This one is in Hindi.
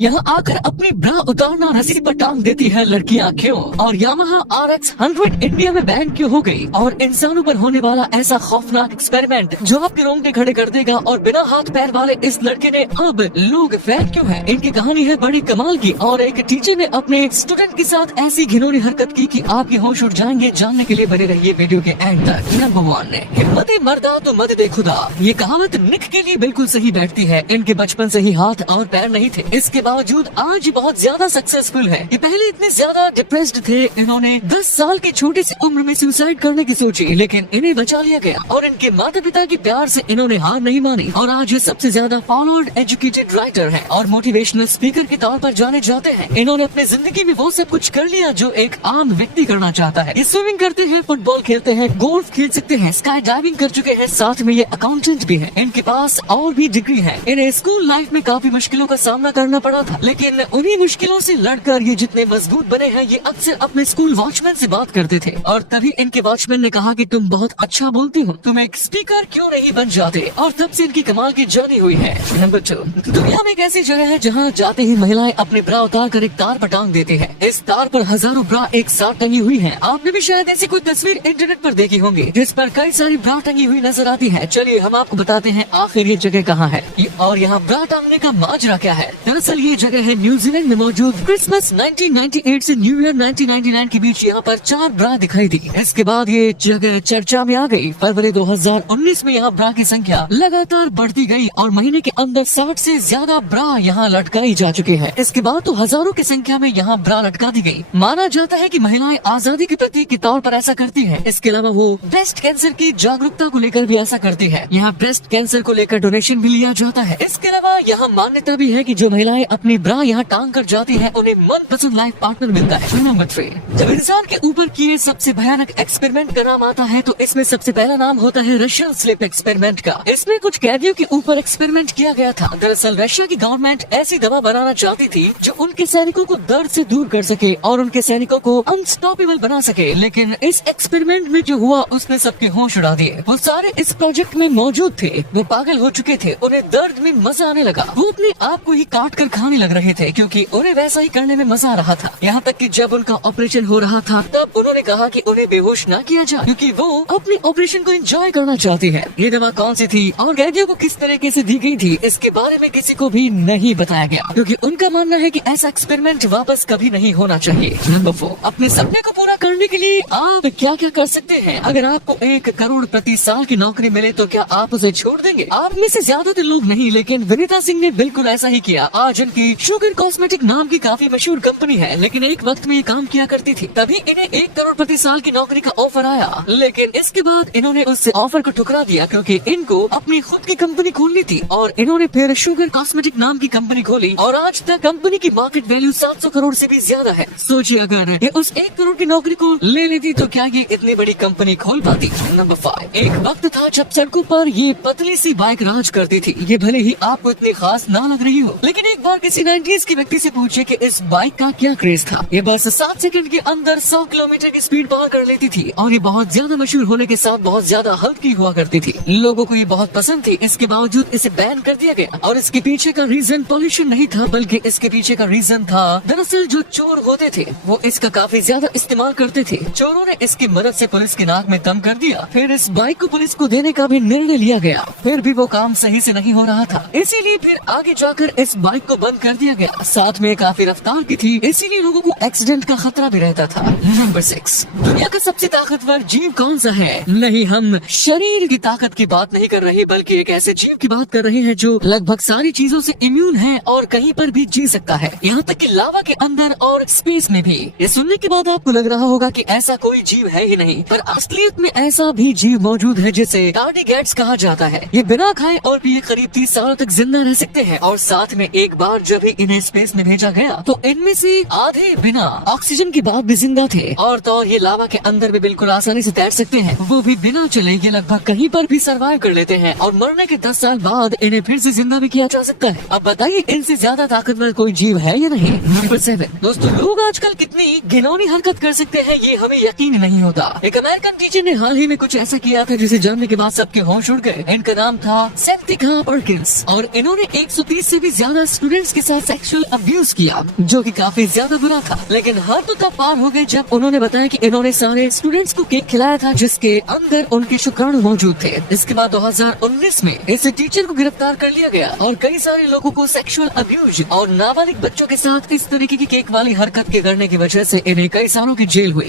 यहाँ आकर अपनी ब्रा उतारना रस्सी पर टांग देती है लड़कियाँ क्यों? और यामाहा RX 100 इंडिया में बैन क्यों हो गई? और इंसानों पर होने वाला ऐसा खौफनाक एक्सपेरिमेंट जो आपके रोंगटे खड़े कर देगा। और बिना हाथ पैर वाले इस लड़के ने अब लोग फैन क्यों है? इनकी कहानी है बड़ी कमाल की। और एक टीचर ने अपने स्टूडेंट के साथ ऐसी घिनौनी हरकत की कि आपके होश उड़ जाएंगे। जानने के लिए बने रहिए वीडियो के एंड तक। नंबर 1, हिम्मत मर्दा तो मदद खुदा। ये कहावत निक के लिए बिल्कुल सही बैठती है। इनके बचपन से ही हाथ और पैर नहीं थे, इसके बावजूद आज बहुत ज्यादा सक्सेसफुल है। ये पहले इतने ज्यादा डिप्रेस्ड थे, इन्होंने 10 साल की छोटी सी उम्र में सुसाइड करने की सोची, लेकिन इन्हें बचा लिया गया। और इनके माता पिता के प्यार से इन्होंने हार नहीं मानी। और आज ये सबसे ज्यादा फॉलोड एजुकेटेड राइटर है और मोटिवेशनल स्पीकर के तौर पर जाने जाते हैं। इन्होंने अपनी जिंदगी में वो सब कुछ कर लिया जो एक आम व्यक्ति करना चाहता है। ये स्विमिंग करते हैं, फुटबॉल खेलते हैं, गोल्फ खेल सकते हैं, स्काई डाइविंग कर चुके हैं, साथ में ये अकाउंटेंट भी है। इनके पास और भी डिग्री है। इन्हें स्कूल लाइफ में काफी मुश्किलों का सामना करना पड़ा था, लेकिन उन्हीं मुश्किलों से लड़कर ये जितने मजबूत बने हैं। ये अक्सर अपने स्कूल वॉचमैन से बात करते थे और तभी इनके वॉचमैन ने कहा कि तुम बहुत अच्छा बोलती हो, तुम एक स्पीकर क्यों नहीं बन जाते? और तब से इनकी कमाल की जर्नी हुई है। नंबर 2, दुनिया में एक ऐसी जगह है जहाँ जाते ही महिलाएं अपने ब्रा उतार कर एक तार पर टांग देती है। इस तार पर हजारों ब्रा एक साथ टंगी हुई है। आपने भी शायद ऐसी कोई तस्वीर इंटरनेट पर देखी होंगी जिस पर कई सारी ब्रा टंगी हुई नजर आती है। चलिए हम आपको बताते हैं आखिर ये जगह कहाँ है और यहाँ ब्रा टांगने का माजरा क्या है। दरअसल ये जगह है न्यूजीलैंड में मौजूद। क्रिसमस 1998 से न्यू ईयर 1999 के बीच यहाँ पर 4 ब्रा दिखाई दी। इसके बाद ये जगह चर्चा में आ गई। फरवरी 2019 में यहाँ ब्रा की संख्या लगातार बढ़ती गई और महीने के अंदर 60 से ज्यादा ब्रा यहाँ लटकाई जा चुके हैं। इसके बाद तो हजारों की संख्या में यहाँ ब्रा लटका दी गई। माना जाता है कि महिलाएं आजादी के प्रतीक के तौर पर ऐसा करती हैं। इसके अलावा वो ब्रेस्ट कैंसर की जागरूकता को लेकर भी ऐसा करती है। यहाँ ब्रेस्ट कैंसर को लेकर डोनेशन भी लिया जाता है। इसके अलावा यहाँ मान्यता भी है कि जो महिलाएं अपनी ब्रा यहाँ टांग कर जाती है उन्हें मनपसंद लाइफ पार्टनर मिलता है। नंबर 3, जब इंसान के ऊपर किए सबसे भयानक एक्सपेरिमेंट का नाम आता है तो इसमें सबसे पहला नाम होता है रशियन स्लीप एक्सपेरिमेंट का। इसमें कुछ कैदियों के ऊपर एक्सपेरिमेंट किया गया था। दरअसल रशिया की गवर्नमेंट ऐसी दवा बनाना चाहती थी जो उनके सैनिकों को दर्द से दूर कर सके और उनके सैनिकों को अनस्टॉपेबल बना सके। लेकिन इस एक्सपेरिमेंट में जो हुआ उसने सबके होश उड़ा दिए। वो सारे इस प्रोजेक्ट में मौजूद थे, वो पागल हो चुके थे, उन्हें दर्द में मजा आने लगा। वो अपने आप को ही काट कर खाने लग रहे थे क्योंकि उन्हें वैसा ही करने में मजा आ रहा था। यहाँ तक कि जब उनका ऑपरेशन हो रहा था तब उन्होंने कहा कि उन्हें बेहोश ना किया जाए क्योंकि वो अपने ऑपरेशन को एंजॉय करना चाहती है। ये दवा कौन सी थी और कैदियों को किस तरीके से दी गई थी इसके बारे में किसी को भी नहीं बताया गया क्योंकि उनका मानना है कि ऐसा एक्सपेरिमेंट वापस कभी नहीं होना चाहिए। नंबर 4, अपने सपने को पूरा करने के लिए आप क्या क्या कर सकते हैं? अगर आपको 1 करोड़ प्रति साल की नौकरी मिले तो क्या आप उसे छोड़ देंगे? आप में से ज्यादातर लोग नहीं, लेकिन विनीता सिंह ने बिल्कुल ऐसा ही किया। आज उनकी शुगर कॉस्मेटिक नाम की काफी मशहूर कंपनी है, लेकिन एक वक्त में ये काम किया करती थी। तभी इन्हें 1 करोड़ प्रति साल की नौकरी का ऑफर आया, लेकिन इसके बाद इन्होंने उस ऑफर को ठुकरा दिया क्योंकि इनको अपनी खुद की कंपनी खोलनी थी। और इन्होंने फिर शुगर कॉस्मेटिक नाम की कंपनी खोली और आज तक कंपनी की मार्केट वैल्यू 700 करोड़ से भी ज्यादा है। सोचिए अगर ये उस 1 करोड़ की नौकरी को ले लेती तो क्या ये इतनी बड़ी कंपनी खोल पाती? नंबर 5, एक वक्त था जब सड़कों पर ये पतली सी बाइक राज करती थी। ये भले ही आपको इतनी खास ना लग रही हो, लेकिन एक बार किसी 90s के व्यक्ति से पूछे कि इस बाइक का क्या क्रेज था। ये बस 7 सेकंड के अंदर 100 किलोमीटर की स्पीड पार कर लेती थी और ये बहुत ज्यादा मशहूर होने के साथ बहुत ज्यादा हल्की हुआ करती थी। लोगों को ये बहुत पसंद थी। इसके बावजूद इसे बैन कर दिया गया और इसके पीछे का रीजन पॉल्यूशन नहीं था, बल्कि इसके पीछे का रीजन था दरअसल जो चोर होते थे वो इसका काफी ज्यादा इस्तेमाल करते थे। चोरों ने इसकी मदद से पुलिस की नाक में दम कर दिया। फिर इस बाइक को पुलिस को देने का भी निर्णय लिया गया, फिर भी वो काम सही से नहीं हो रहा था, इसीलिए फिर आगे जाकर इस बाइक को बंद कर दिया गया। साथ में काफी रफ्तार की थी, इसीलिए लोगों को एक्सीडेंट का खतरा भी रहता था। नंबर 6, दुनिया का सबसे ताकतवर जीव कौन सा है? नहीं, हम शरीर की ताकत की बात नहीं कर रहे, बल्कि एक ऐसे जीव की बात कर रहे हैं जो लगभग सारी चीजों से इम्यून है और कहीं पर भी जी सकता है, यहाँ तक कि लावा के अंदर और स्पेस में भी। ये सुनने के बाद आपको लग रहा होगा कि ऐसा कोई जीव है ही नहीं, पर असलियत में ऐसा भी जीव मौजूद है जिसे टार्डिग्रेड्स कहा जाता है। ये बिना खाए और पिए करीब 30 सालों तक जिंदा रह सकते हैं और साथ में एक बार जब इन्हें स्पेस में भेजा गया तो इनमें से आधे बिना ऑक्सीजन के बाद भी जिंदा थे और तो ये लावा के अंदर भी बिल्कुल आसानी से तैर सकते हैं, वो भी बिना चले। ये लगभग कहीं पर भी सरवाइव कर लेते हैं और मरने के 10 साल बाद इन्हें फिर से जिंदा भी किया जा सकता है। अब बताइए इनसे ज्यादा ताकतवर कोई जीव है या नहीं? नंबर 7, दोस्तों लोग आजकल कितनी घिनौनी हरकत कर सकते हैं ये हमें यकीन नहीं होता। एक अमेरिकन टीचर ने हाल ही में कुछ ऐसा किया था जिसे जानने के बाद सबके होश उड़ गए। इनका नाम था सेप्टिका पर्किंस और इन्होंने 130 से भी ज्यादा स्टूडेंट्स स्टूडेंट्स के साथ सेक्सुअल अब्यूज किया, जो कि काफी ज्यादा बुरा था। लेकिन हद तो तब पार हो गई जब उन्होंने बताया कि इन्होंने सारे स्टूडेंट्स को केक खिलाया था जिसके अंदर उनके शुक्राणु मौजूद थे। इसके बाद 2019 में इस टीचर को गिरफ्तार कर लिया गया और कई सारे लोगों को सेक्सुअल अब्यूज और नाबालिग बच्चों के साथ इस तरीके की केक वाली हरकत के करने की वजह से इन्हें कई सालों की जेल हुई।